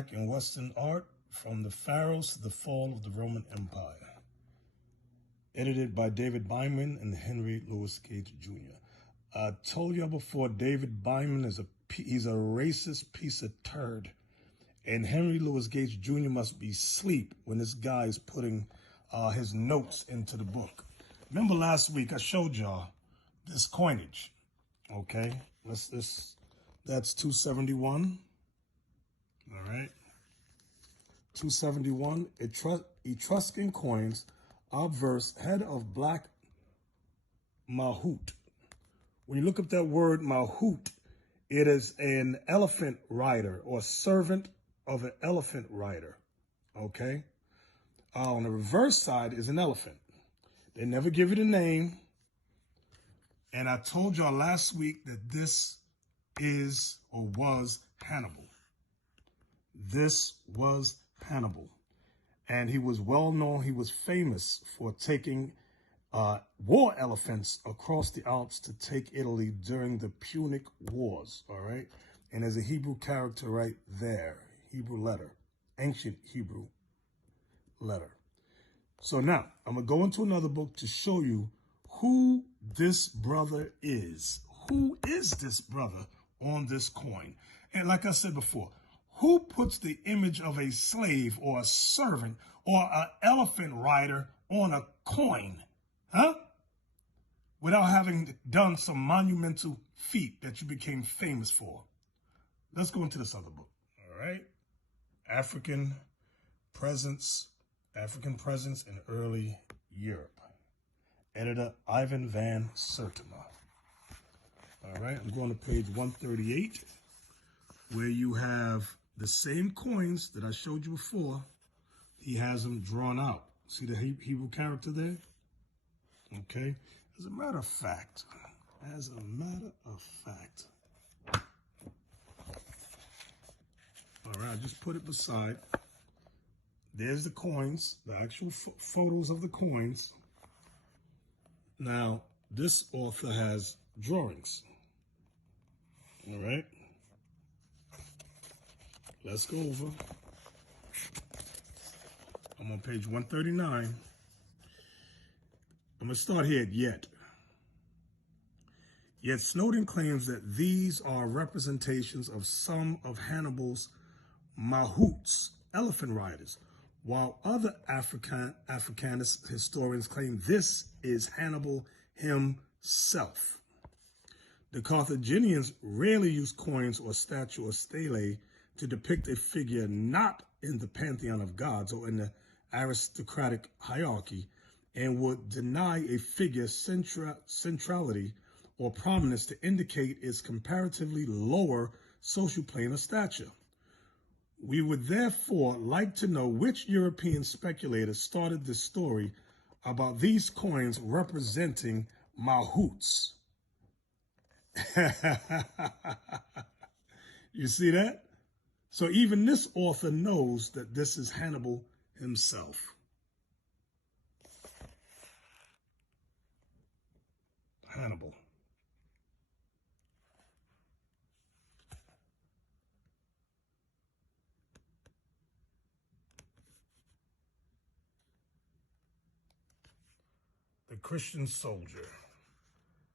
Black and Western Art from the Pharaohs to the Fall of the Roman Empire. Edited by David Byman and Henry Louis Gates Jr. I told y'all before, David Byman is he's a racist piece of turd. And Henry Louis Gates Jr. must be asleep when this guy is putting his notes into the book. Remember last week I showed y'all this coinage, okay? That's 271, all right? 271, Etruscan coins, obverse, head of black Mahout. When you look up that word Mahout, it is an elephant rider or servant of an elephant rider, okay? On the reverse side is an elephant. They never give it a name. And I told y'all last week that this is or was Hannibal. This was Hannibal. And he was well known. He was famous for taking war elephants across the Alps to take Italy during the Punic Wars, all right? And there's a Hebrew character right there, Hebrew letter, ancient Hebrew letter. So now, I'm going to go into another book to show you who this brother is. Who is this brother on this coin? And like I said before, who puts the image of a slave or a servant or an elephant rider on a coin? Huh? Without having done some monumental feat that you became famous for. Let's go into this other book. All right. African presence in early Europe. Editor Ivan van Sertima. All right. I'm going to page 138, where you have the same coins that I showed you before. He has them drawn out. See the Hebrew character there? Okay. As a matter of fact, all right, just put it beside. There's the coins, the actual photos of the coins. Now, this author has drawings. All right. Let's go over. I'm on page 139. I'm going to start here at yet. Yet Snowden claims that these are representations of some of Hannibal's Mahouts, elephant riders, while other Africanist historians claim this is Hannibal himself. The Carthaginians rarely used coins or statue or stele to depict a figure not in the pantheon of gods or in the aristocratic hierarchy, and would deny a figure centrality or prominence to indicate its comparatively lower social plane of stature. We would therefore like to know which European speculator started this story about these coins representing Mahouts. You see that? So even this author knows that this is Hannibal himself. Hannibal. The Christian soldier.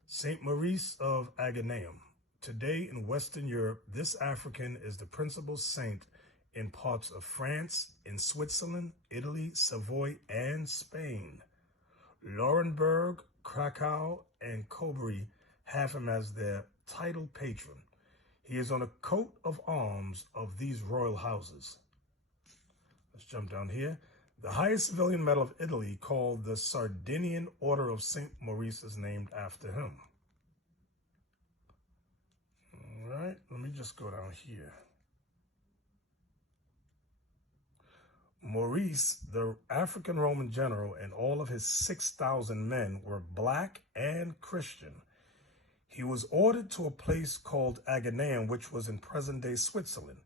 Saint Maurice of Aganeum. Today in Western Europe, this African is the principal saint in parts of France, in Switzerland, Italy, Savoy, and Spain. Laurenburg, Krakow, and Coburg have him as their title patron. He is on a coat of arms of these royal houses. Let's jump down here. The highest civilian medal of Italy, called the Sardinian Order of St. Maurice, is named after him. All right, let me just go down here. Maurice, the African Roman general, and all of his 6,000 men were black and Christian. He was ordered to a place called Aganeum, which was in present-day Switzerland.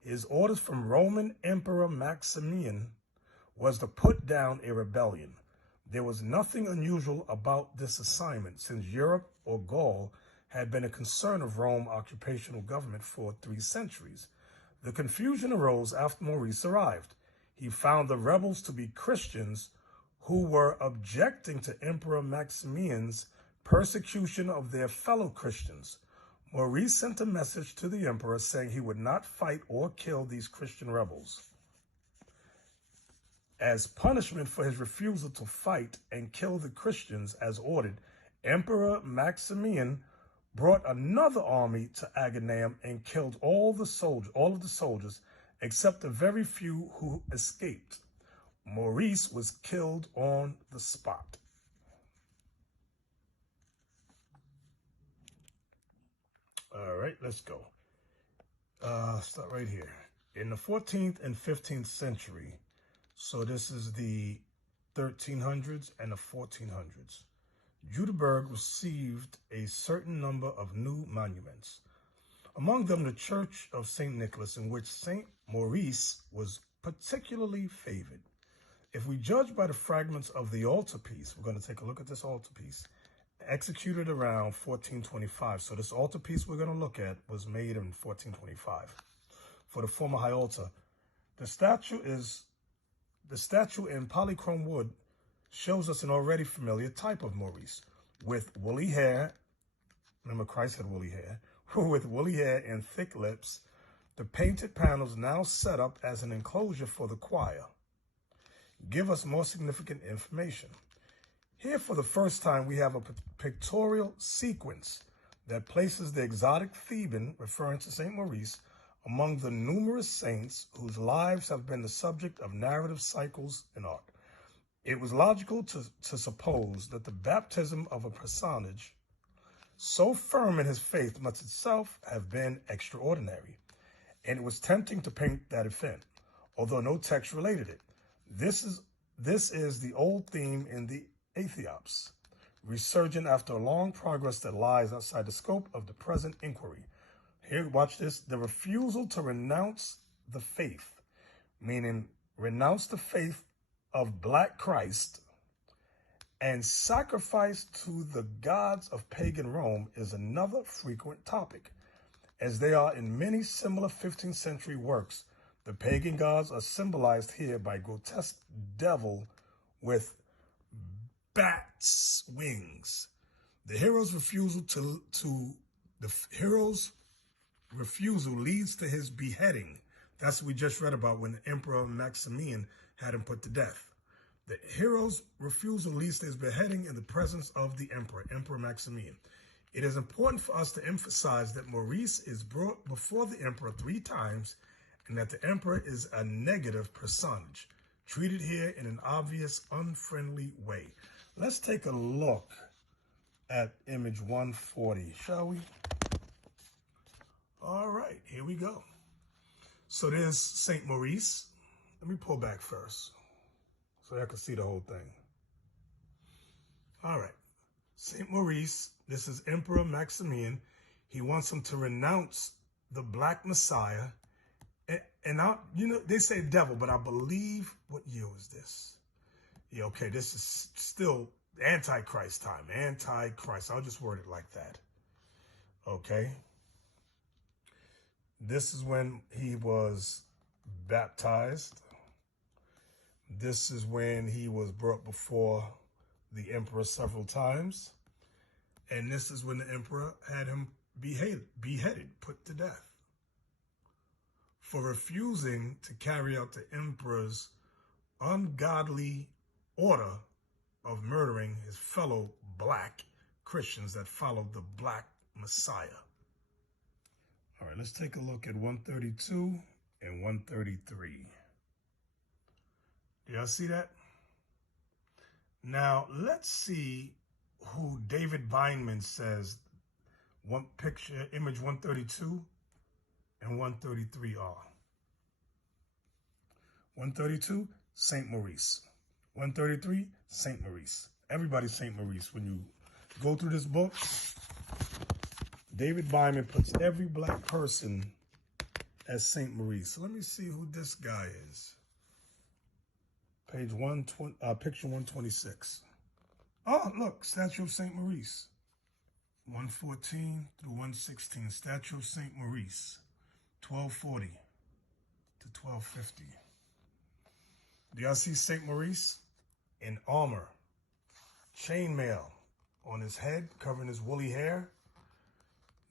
His orders from Roman Emperor Maximian was to put down a rebellion. There was nothing unusual about this assignment, since Europe or Gaul had been a concern of Rome occupational government for 3 centuries. The confusion arose after Maurice arrived. He found the rebels to be Christians who were objecting to Emperor Maximian's persecution of their fellow Christians. Maurice sent a message to the emperor saying he would not fight or kill these Christian rebels. As punishment for his refusal to fight and kill the Christians as ordered, Emperor Maximian brought another army to Aganaum and killed all of the soldiers except the very few who escaped. Maurice was killed on the spot. All right, let's go. Start right here. In the 14th and 15th century, so this is the 1300s and the 1400s, Judeburg received a certain number of new monuments. Among them, the Church of St. Nicholas, in which St. Maurice was particularly favored. If we judge by the fragments of the altarpiece, we're going to take a look at this altarpiece, executed around 1425. So this altarpiece we're going to look at was made in 1425 for the former high altar. The statue in polychrome wood shows us an already familiar type of Maurice with woolly hair. Remember, Christ had woolly hair. With woolly hair and thick lips. The painted panels now set up as an enclosure for the choir give us more significant information. Here, for the first time, we have a pictorial sequence that places the exotic Theban, referring to St. Maurice, among the numerous saints whose lives have been the subject of narrative cycles in art. It was logical to suppose that the baptism of a personage so firm in his faith must itself have been extraordinary, and it was tempting to paint that event, although no text related it. This is the old theme in the Aethiops, resurgent after a long progress that lies outside the scope of the present inquiry. Here, watch this. The refusal to renounce the faith, meaning renounce the faith of Black Christ and sacrifice to the gods of pagan Rome, is another frequent topic. As they are in many similar 15th century works, the pagan gods are symbolized here by grotesque devil with bat's wings. The hero's refusal leads to his beheading. That's what we just read about when the Emperor Maximian had him put to death. The hero's refusal leads to his beheading in the presence of the emperor, Emperor Maximian. It is important for us to emphasize that Maurice is brought before the emperor 3 times and that the emperor is a negative personage, treated here in an obvious, unfriendly way. Let's take a look at image 140, shall we? All right, here we go. So there's St. Maurice. Let me pull back first so I can see the whole thing. All right, St. Maurice, this is Emperor Maximian. He wants him to renounce the Black Messiah. And they say devil, but I believe, what year was this? Yeah, okay, this is still Antichrist time, Antichrist. I'll just word it like that. Okay. This is when he was baptized. This is when he was brought before the emperor several times. And this is when the emperor had him beheaded, put to death, for refusing to carry out the emperor's ungodly order of murdering his fellow Black Christians that followed the Black Messiah. All right, let's take a look at 132 and 133. Do y'all see that? Now, let's see who David Bindman says image 132 and 133 are. 132, St. Maurice. 133, St. Maurice. Everybody's St. Maurice. When you go through this book, David Bindman puts every Black person as St. Maurice. So let me see who this guy is. Page 120, picture 126. Oh, look, statue of St. Maurice. 114 through 116, statue of St. Maurice. 1240. to 1250. Do y'all see St. Maurice in armor, chainmail on his head, covering his woolly hair?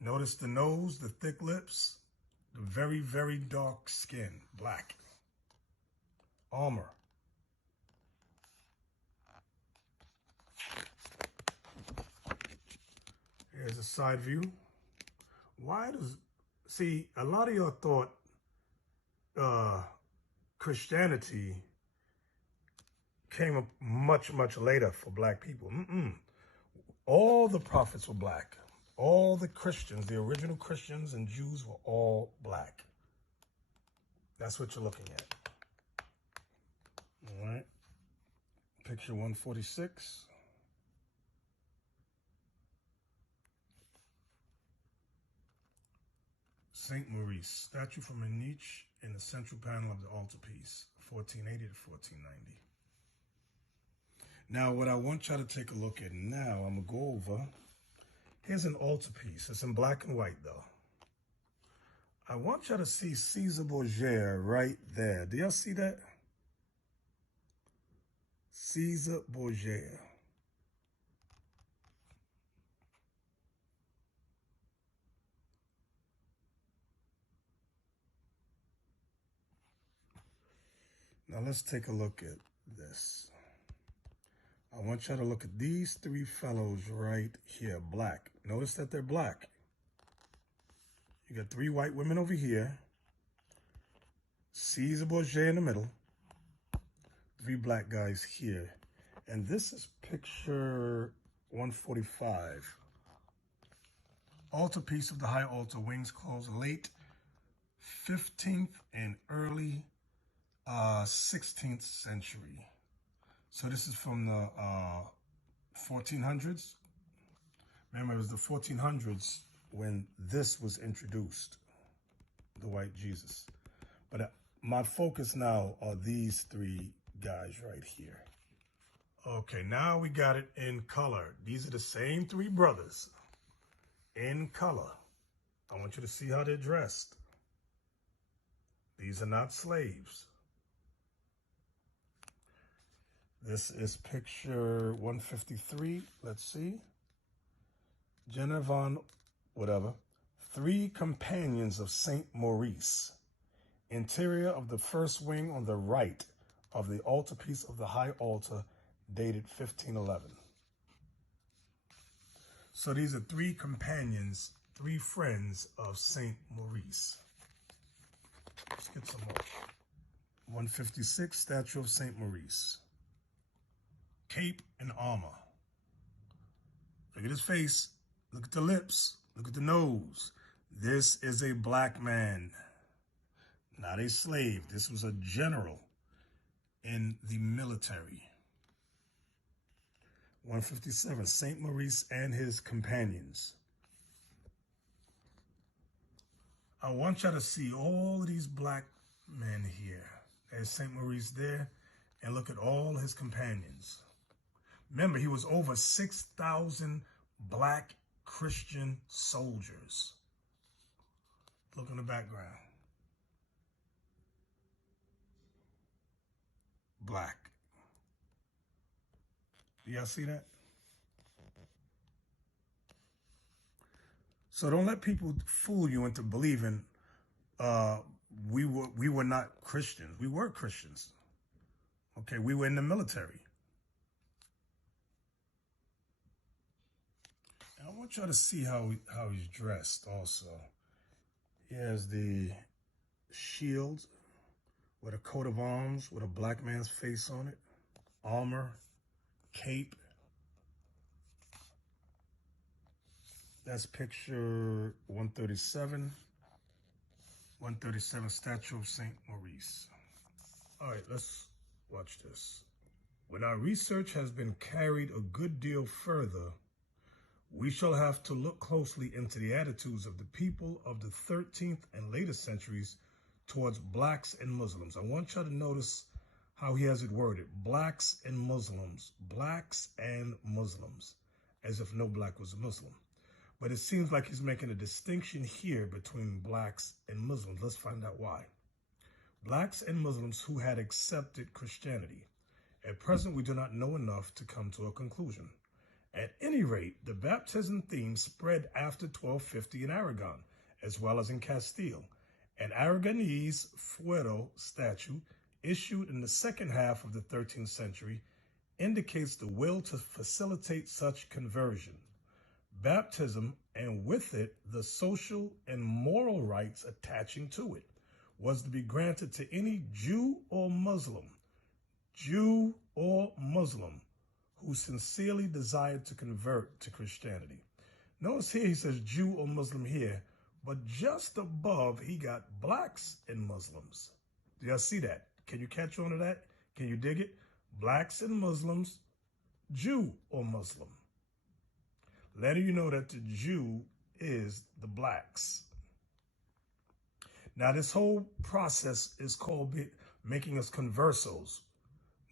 Notice the nose, the thick lips, the very, very dark skin, black. Armor. Here's a side view. Why does, see, a lot of y'all thought Christianity came up much, much later for black people. All the prophets were black. All the Christians, the original Christians and Jews were all black. That's what you're looking at. All right. Picture 146. St. Maurice, statue from a niche in the central panel of the altarpiece, 1480 to 1490. Now, what I want y'all to take a look at now, I'm going to go over. Here's an altarpiece. It's in black and white, though. I want y'all to see Caesar Borgia right there. Do y'all see that? Caesar Borgia. Now, let's take a look at this. I want y'all to look at these three fellows right here, black. Notice that they're black. You got three white women over here. Caesar Borgia in the middle. Three black guys here. And this is picture 145. Altarpiece of the high altar, wings closed, late 15th and early 16th century. So this is from the 1400s. Remember, it was the 1400s when this was introduced, the white Jesus. But my focus now are these three guys right here. Okay, now we got it in color. These are the same three brothers in color. I want you to see how they're dressed. These are not slaves. This is picture 153. Let's see. Jenna von, whatever. Three companions of St. Maurice. Interior of the first wing on the right of the altarpiece of the high altar, dated 1511. So these are three companions, three friends of St. Maurice. Let's get some more. 156, statue of St. Maurice. Cape and armor. Look at his face. Look at the lips. Look at the nose. This is a black man, not a slave. This was a general in the military. 157, St. Maurice and his companions. I want y'all to see all of these black men here. There's St. Maurice there, and look at all his companions. Remember, he was over 6,000 black Christian soldiers. Look in the background. Black. Do y'all see that? So don't let people fool you into believing we were not Christians. We were Christians. Okay, we were in the military. And I want y'all to see how he's dressed also. He has the shield with a coat of arms with a black man's face on it, armor, cape. That's picture 137. 137, statue of St. Maurice. All right, let's watch this. When our research has been carried a good deal further, we shall have to look closely into the attitudes of the people of the 13th and later centuries towards blacks and Muslims. I want y'all to notice how he has it worded. Blacks and Muslims. Blacks and Muslims. As if no black was a Muslim. But it seems like he's making a distinction here between blacks and Muslims. Let's find out why. blacks and Muslims who had accepted Christianity. At present, we do not know enough to come to a conclusion. At any rate, the baptism theme spread after 1250 in Aragon, as well as in Castile. An Aragonese fuero statute issued in the second half of the 13th century indicates the will to facilitate such conversion. Baptism, and with it the social and moral rights attaching to it, was to be granted to any Jew or Muslim who sincerely desired to convert to Christianity. Notice here he says Jew or Muslim here, but just above he got blacks and Muslims. Do y'all see that? Can you catch on to that? Can you dig it? Blacks and Muslims, Jew or Muslim. Letting you know that the Jew is the blacks. Now this whole process is called making us conversos,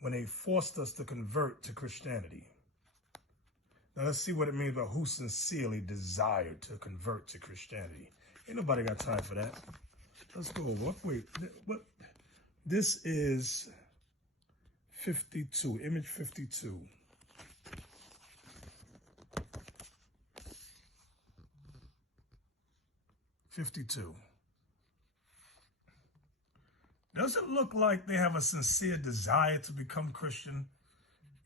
when they forced us to convert to Christianity. Now let's see what it means by who sincerely desired to convert to Christianity. Ain't nobody got time for that. Let's go over. Wait, what? This is 52, image 52. Does it look like they have a sincere desire to become Christian?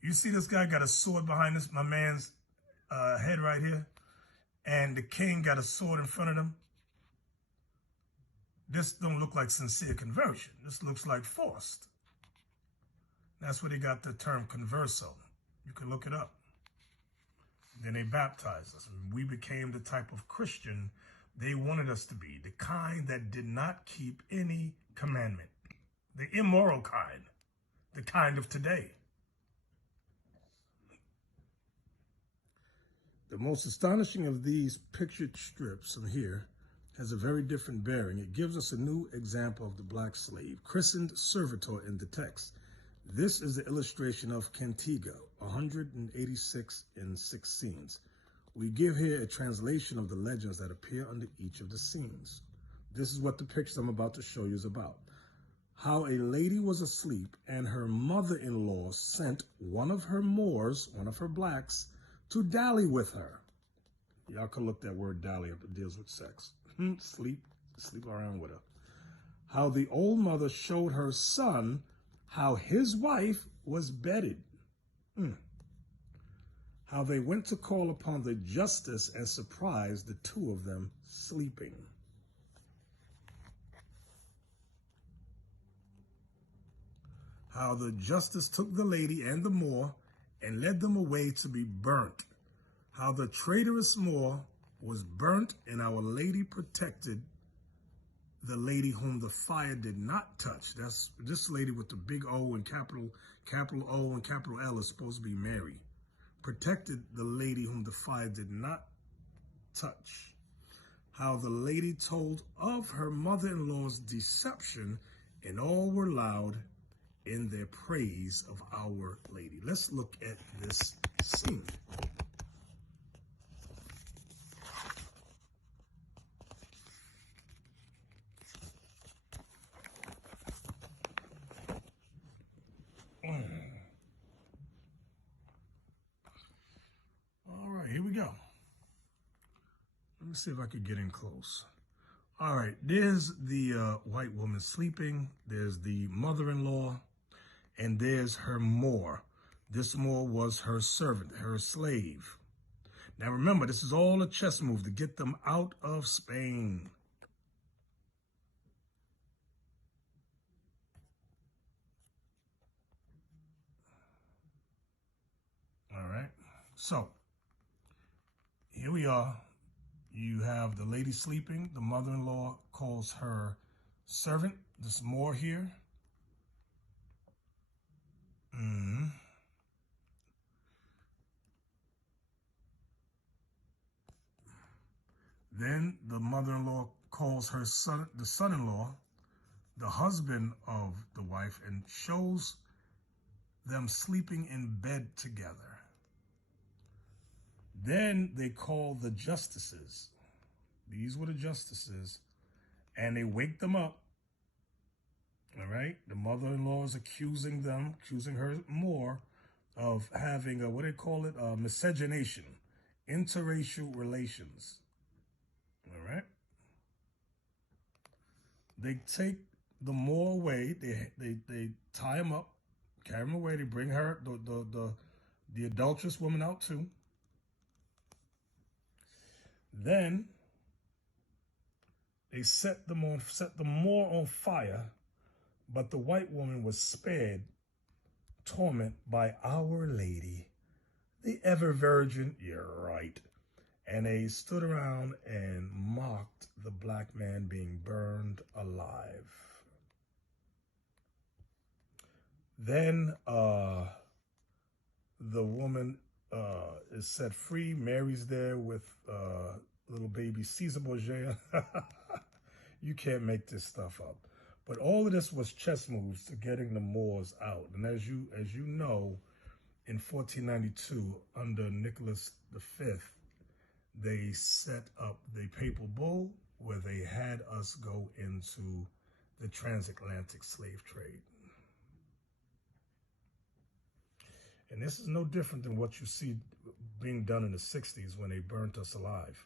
You see this guy got a sword behind this, my man's head right here, and the king got a sword in front of him. This don't look like sincere conversion. This looks like forced. That's where they got the term converso. You can look it up. Then they baptized us. We became the type of Christian they wanted us to be, the kind that did not keep any commandment, the immoral kind, the kind of today. The most astonishing of these pictured strips from here has a very different bearing. It gives us a new example of the black slave, christened servitor in the text. This is the illustration of Cantiga, 186 in 6 scenes. We give here a translation of the legends that appear under each of the scenes. This is what the picture I'm about to show you is about. How a lady was asleep and her mother-in-law sent one of her Moors, one of her blacks, to dally with her. Y'all can look that word dally up. It deals with sex. Sleep around with her. How the old mother showed her son how his wife was bedded. How they went to call upon the justice and surprised the two of them sleeping. How the justice took the lady and the Moor and led them away to be burnt. How the traitorous Moor was burnt and Our Lady protected the lady whom the fire did not touch. That's this lady with the big O and capital O and capital L is supposed to be Mary. Protected the lady whom the fire did not touch. How the lady told of her mother-in-law's deception, and all were loud in their praise of Our Lady. Let's look at this scene. All right, here we go. Let me see if I could get in close. All right, there's the white woman sleeping. There's the mother-in-law, and there's her Moor. This Moor was her servant, her slave. Now remember, this is all a chess move to get them out of Spain. All right, so here we are. You have the lady sleeping. The mother-in-law calls her servant, this Moor here. Then the mother-in-law calls her son, the son-in-law, the husband of the wife, and shows them sleeping in bed together. Then they call the justices. These were the justices. And they wake them up. All right. The mother-in-law is accusing her more of having what they call it, miscegenation, interracial relations. All right. They take the Moor away. They tie him up, carry him away. They bring her, the adulterous woman, out too. Then they set the Moor on fire, but the white woman was spared torment by Our Lady, the ever virgin. You're right. And they stood around and mocked the black man being burned alive. Then the woman is set free. Mary's there with little baby Caesar Borgia. You can't make this stuff up. But all of this was chess moves to getting the Moors out. And as you know, in 1492, under Nicholas V, they set up the papal bull where they had us go into the transatlantic slave trade. And this is no different than what you see being done in the 60s when they burnt us alive.